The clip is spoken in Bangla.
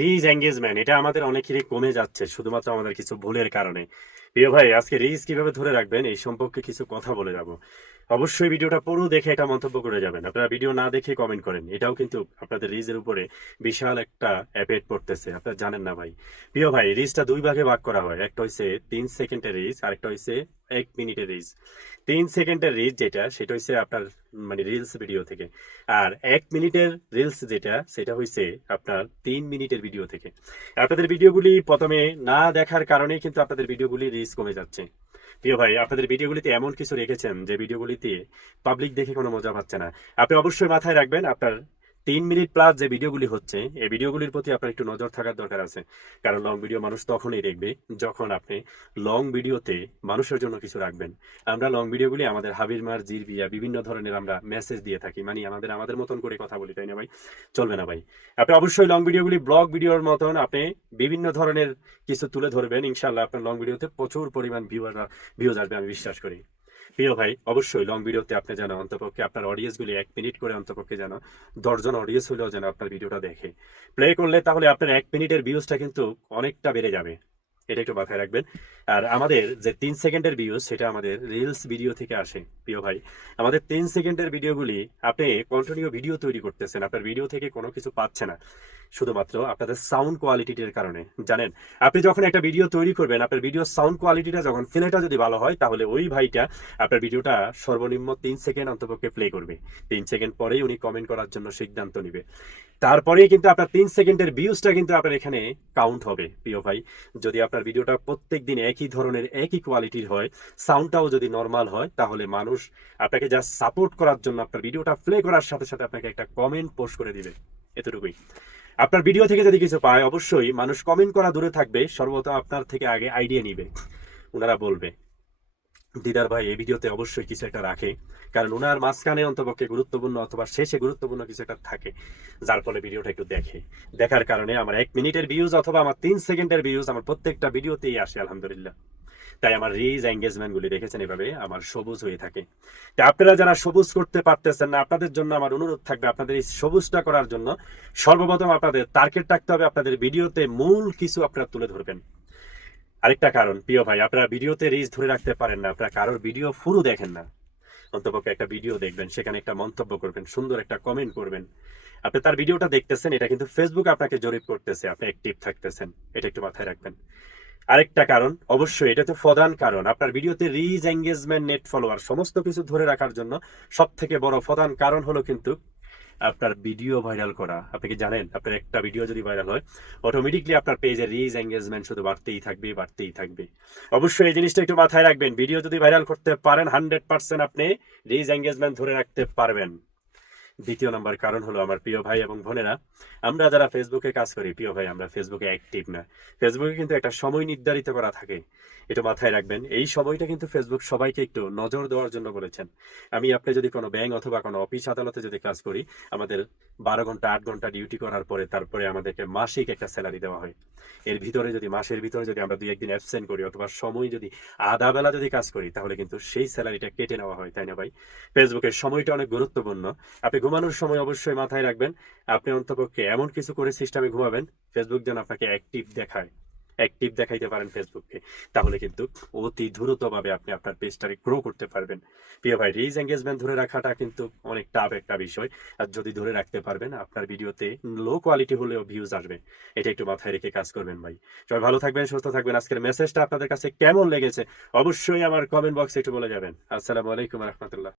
রিচ এঙ্গেজমেন্ট এটা আমাদের অনেকেরই কমে যাচ্ছে শুধুমাত্র আমাদের কিছু ভুলের কারণে। প্রিয় ভাই, আজকে রিচ কিভাবে ধরে রাখবেন এই সম্পর্কে কিছু কথা বলে যাব। অবশ্যই ভিডিওটা পুরো দেখে এটা মন্তব্য করে যাবেন। আপনারা ভিডিও না দেখে কমেন্ট করেন, এটাও কিন্তু আপনাদের রিচের উপরে বিশাল একটা এফেক্ট পড়তেছে, আপনারা জানেন না ভাই। প্রিয় ভাই, রিচটা দুই ভাগে ভাগ করা হয়, একটা হচ্ছে 3 সেকেন্ডের রিচ, আরেকটা হচ্ছে 1 মিনিটের রিচ। 3 সেকেন্ডের রিচ যেটা, সেটা হচ্ছে আপনার মানে রিলস ভিডিও থেকে। আর 1 মিনিটের রিলস যেটা, সেটা হয়েছে আপনার 3 মিনিটের ভিডিও থেকে। আপনাদের ভিডিওগুলি প্রথমে না দেখার কারণেই কিন্তু আপনাদের ভিডিওগুলি রিচ কমে যাচ্ছে। প্রিয় ভাই, আপনাদের ভিডিওগুলিতে এমন কিছু রেখেছেন যে ভিডিওগুলিতে পাবলিক দেখে কোনো মজা পাচ্ছে না। আপনি অবশ্যই মাথায় রাখবেন, আপনার 3 মিনিট প্লাস যে ভিডিওগুলি হচ্ছে, এই ভিডিওগুলির প্রতি আপনার একটু নজর থাকার দরকার আছে। কারণ লং ভিডিও মানুষ তখনই দেখবে যখন আপনি লং ভিডিওতে মানুষের জন্য কিছু রাখবেন। আমরা লং ভিডিওগুলি আমাদের হাবির মার জির বিয়া বিভিন্ন ধরনের আমরা মেসেজ দিয়ে থাকি, মানে আমাদের আমাদের মতন করে কথা বলি, তাই না ভাই? চলবে না ভাই। আপনি অবশ্যই লং ভিডিওগুলি ব্লগ ভিডিওর মতন আপনি বিভিন্ন ধরনের কিছু তুলে ধরবেন, ইনশাল্লাহ আপনার লং ভিডিওতে প্রচুর পরিমাণ ভিউজ আসবে আমি বিশ্বাস করি। প্রিয় ভাই, অবশ্যই লং ভিডিওতে আপনি যেন অন্তপক্ষে আপনার অডিয়েন্সগুলি 1 মিনিট করে অন্তপক্ষে যেন 10 জন অডিয়েন্স হলেও যেন আপনার ভিডিওটা দেখে প্লে করলে, তাহলে আপনার 1 মিনিটের ভিউজটা কিন্তু অনেকটা বেড়ে যাবে। এটা একটু মাথায় রাখবেন। আর আমাদের যে 3 সেকেন্ডের ভিউজ, সেটা আমাদের রিলস ভিডিও থেকে আসে। প্রিয় ভাই, আমাদের 3 সেকেন্ডের ভিডিওগুলি আপনি কন্টিনিউ ভিডিও তৈরি করতেছেন, আপনার ভিডিও থেকে কোনো কিছু পাচ্ছে না, শুধুমাত্র আপনাদের সাউন্ড কোয়ালিটির কারণে। জানেন, আপনি যখন একটা ভিডিও তৈরি করবেন, আপনার ভিডিও সাউন্ড কোয়ালিটিটা যখন ফিলেটা যদি ভালো হয়, তাহলে ওই ভাইটা আপনার ভিডিওটা সর্বনিম্ন 3 সেকেন্ড অন্তপক্ষে প্লে করবে। 3 সেকেন্ড পরেই উনি কমেন্ট করার জন্য সিদ্ধান্ত নিবে। তারপরেই কিন্তু আপনার 3 সেকেন্ডের ভিউজটা কিন্তু আপনার এখানে কাউন্ট হবে। প্রিয় ভাই, যদি আপনার ভিডিওটা প্রত্যেক দিন একই ধরনের একই কোয়ালিটির হয়, সাউন্ডটাও যদি নর্মাল হয়, তাহলে মানুষ আপনাকে জাস্ট সাপোর্ট করার জন্য আপনার ভিডিওটা প্লে করার সাথে সাথে আপনাকে একটা কমেন্ট পোস্ট করে দিবে। এতটুকুই। আপনার ভিডিও থেকে যদি কিছু পায়, অবশ্যই মানুষ কমেন্ট করা দূরে থাকবে, সর্বত আপনার থেকে আগে আইডিয়া নিবে। ওনারা বলবে, দিদার ভাই এই ভিডিওতে অবশ্যই কিছু একটা রাখে, কারণ ওনার মাঝখানে অন্তপক্ষে গুরুত্বপূর্ণ অথবা শেষে গুরুত্বপূর্ণ কিছু একটা থাকে, যার ফলে ভিডিওটা একটু দেখে। দেখার কারণে আমার 1 মিনিটের ভিউজ অথবা আমার 3 সেকেন্ডের ভিউজ আমার প্রত্যেকটা ভিডিওতেই আসে আলহামদুলিল্লাহ। তাই আমার রিচ এঙ্গেজমেন্ট গুলি দেখেছেন এভাবে আমার সবুজ হয়ে থাকে। তাই আপনারা যারা সবুজ করতে পারতেছেন না, আপনাদের জন্য আমার অনুরোধ থাকবে, আপনাদের এই সবুজটা করার জন্য সর্বপ্রথম আপনাদের টার্গেট রাখতে হবে, আপনাদের ভিডিওতে মূল কিছু আপনারা তুলে ধরবেন। আরেকটা কারণ, প্রিয় ভাই, আপনারা ভিডিওতে রিচ ধরে রাখতে পারেন না, আপনারা কারোর ভিডিও পুরো দেখেন না। অন্তপক্ষে একটা ভিডিও দেখবেন, সেখানে একটা মন্তব্য করবেন, সুন্দর একটা কমেন্ট করবেন। আপনি তার ভিডিওটা দেখতেছেন, এটা কিন্তু ফেসবুক আপনাকে জরিপ করতেছে, আপনি অ্যাক্টিভ থাকতেছেন, এটা একটু মাথায় রাখবেন। আরেকটা কারণ, অবশ্যই এটা তো প্রধান কারণ, আপনার ভিডিওতে রিচ এঙ্গেজমেন্ট নেট ফলোয়ার সমস্ত কিছু ধরে রাখার জন্য সব থেকে বড় প্রধান কারণ হলো কিন্তু আপনার ভিডিও ভাইরাল করা। আপনি কি জানেন, আপনার একটা ভিডিও যদি ভাইরাল হয়, অটোমেটিকলি আপনার পেজের রিচ এঙ্গেজমেন্ট শুধু বাড়তেই থাকবে বাড়তেই থাকবে। অবশ্যই এই জিনিসটা একটু মাথায় রাখবেন, ভিডিও যদি ভাইরাল করতে পারেন 100% আপনি রিচ এঙ্গেজমেন্ট ধরে রাখতে পারবেন। দ্বিতীয় নাম্বার কারণ হলো আমার প্রিয় ভাই এবং বোনেরা, আমরা যারা ফেসবুকে কাজ করি, প্রিয় ভাই, আমরা ফেসবুকে অ্যাক্টিভ না। ফেসবুকে কিন্তু একটা সময় নির্ধারিত করা থাকে, এটা মাথায় রাখবেন। এই সময়টা কিন্তু ফেসবুক সবাইকে একটু নজর দেওয়ার জন্য বলেছেন। আপনি যদি কোনো ব্যাংক অথবা কোনো অফিস আদালতে যদি কাজ করি, আমাদের 12 ঘন্টা 8 ঘন্টা ডিউটি করার পরে তারপরে আমাদেরকে মাসিক একটা স্যালারি দেওয়া হয়। এর ভিতরে যদি মাসের ভিতরে যদি আমরা 2-1 দিন অ্যাবসেন্ট করি অথবা সময় যদি আধা বেলা যদি কাজ করি, তাহলে কিন্তু সেই স্যালারিটা কেটে নেওয়া হয়, তাই না ভাই? ফেসবুকের সময়টা অনেক গুরুত্বপূর্ণ। আপনি ঘুমানোর সময় অবশ্যই মাথায় রাখবেন, আপনি অন্তপক্ষে এমন কিছু করে সিস্টেমে ঘুমাবেন, ফেসবুক যেন আপনাকে অ্যাক্টিভ দেখায়, অ্যাক্টিভ দেখাইতে পারেন ফেসবুককে। তাহলে কিন্তু অতি দ্রুতভাবে আপনি আপনার পেজটাকে গ্রো করতে পারবেন। প্রিয় ভাই, রিচ এঙ্গেজমেন্ট ধরে রাখাটা কিন্তু অনেক টাফ একটা বিষয়। আর যদি ধরে রাখতে পারবেন, আপনার ভিডিওতে লো কোয়ালিটি হলেও ভিউজ আসবে। এটা একটু মাথায় রেখে কাজ করবেন ভাই। সবাই ভালো থাকবেন, সুস্থ থাকবেন। আজকের মেসেজটা আপনাদের কাছে কেমন লেগেছে অবশ্যই আমার কমেন্ট বক্সে একটু বলে যাবেন। আসসালামু আলাইকুম রহমতুল্লাহ।